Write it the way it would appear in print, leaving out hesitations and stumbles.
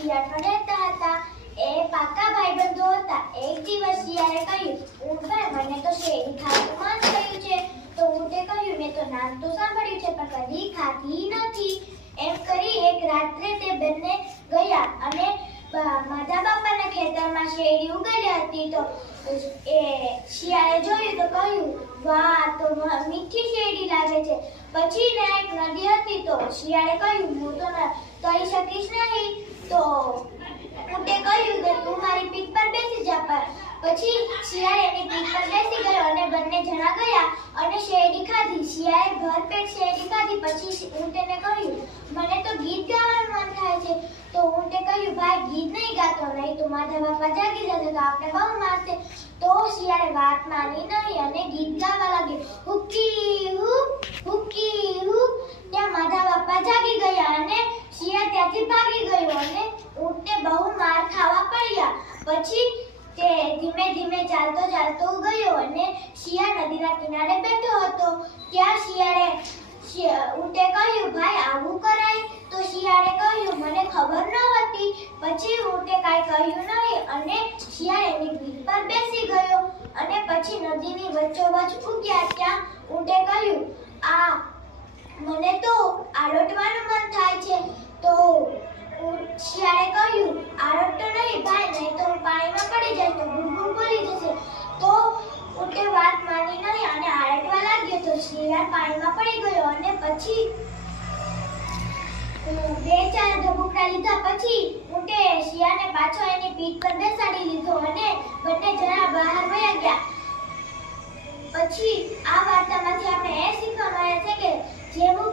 શિયાળ રહેતા હતા. એ પાકા ભાઈબંધો હતા. એક દિવસ શિયાળે કહ્યું, ઊંટભાઈ, મને તો શેરડી ખાવાનું મન થયું છે. તો ઊંટે કહ્યું, મેં તો નામ તો સાંભળ્યું છે પણ કદી ખાધી નથી. એમ કરી એક રાત્રે તે બંને ગયા અને માધા બાપાના ખેતરમાં શેરડી ઉગેલી હતી. તો એ શિયાળે જોયું તો કહ્યું, વાહ, તો મીઠી શેરડી લાગે છે. પછી ને એક નદી હતી. તો શિયાળે કહ્યું, હું તો તરી શકીશ નહીં. તો ઊંટે કહ્યું કે તું મારી પીઠ પર બેસી જા. પછી શિયાળ એની પીઠ પર બેસી ગયો અને બંને જણા ગયા અને શેરડી ખાધી. શિયાળે ભરપેટ શેરડી ખાધી. પછી ઊંટેને કહ્યું, મને તો ગીત ગાવાનું મન થાય છે. તો ઊંટે કહ્યું, ભાઈ, ગીત નહીં ગાતો, નહીં તો માધા બાપા જાગી જશે તો આપણે બહુ મારશે. તો શિયાળે વાત માની નહીં અને ગીત ગાવા લાગ્યું, હુકી હુ હુકી હુ. ત્યાં માધા બાપા જાગી ગયા અને શિયાળ ત્યાંથી ભાગી ગયો અને ઊંટને બહુ માર ખાવા પડ્યા. પછી તે ધીમે ધીમે ચાલતો ચાલતો ગયો અને શિયાળ નદીના કિનારે બેઠો હતો. ત્યાં ઊંટે કહ્યું, ભાઈ, આવું કરાય? તો શિયાળે કહ્યું, મને ખબર ન હતી. પછી ઊંટે કાંઈ કહ્યું નહીં અને શિયાળ એની પીઠ પર બેસી ગયો અને પછી નદીની વચ્ચોવચ ઉગ્યા. ત્યાં ઊંટે કહ્યું, મને તો આરોટવાનું મન થાય છે. તો શિયાળે કહ્યું, આરોટ તો નહીં ભાઈ, નહીં તો પાણીમાં પડી જાય તો ગુડગુડ બોલી જશે. તો ઊંટે વાત માની નહીં અને આરટવા લાગ્યો. તો શિયાળ પાણીમાં પડી ગયો અને પછી બે ચાર ધબુકડા લીધા. પછી ઊંટે શિયાળને પાછો એની પીઠ પર બેસાડી લીધો અને બંને જણા બહાર વયા ગયા. પછી આ વાર્તામાંથી આપણે એ શીખવા મળે છે કે જેવું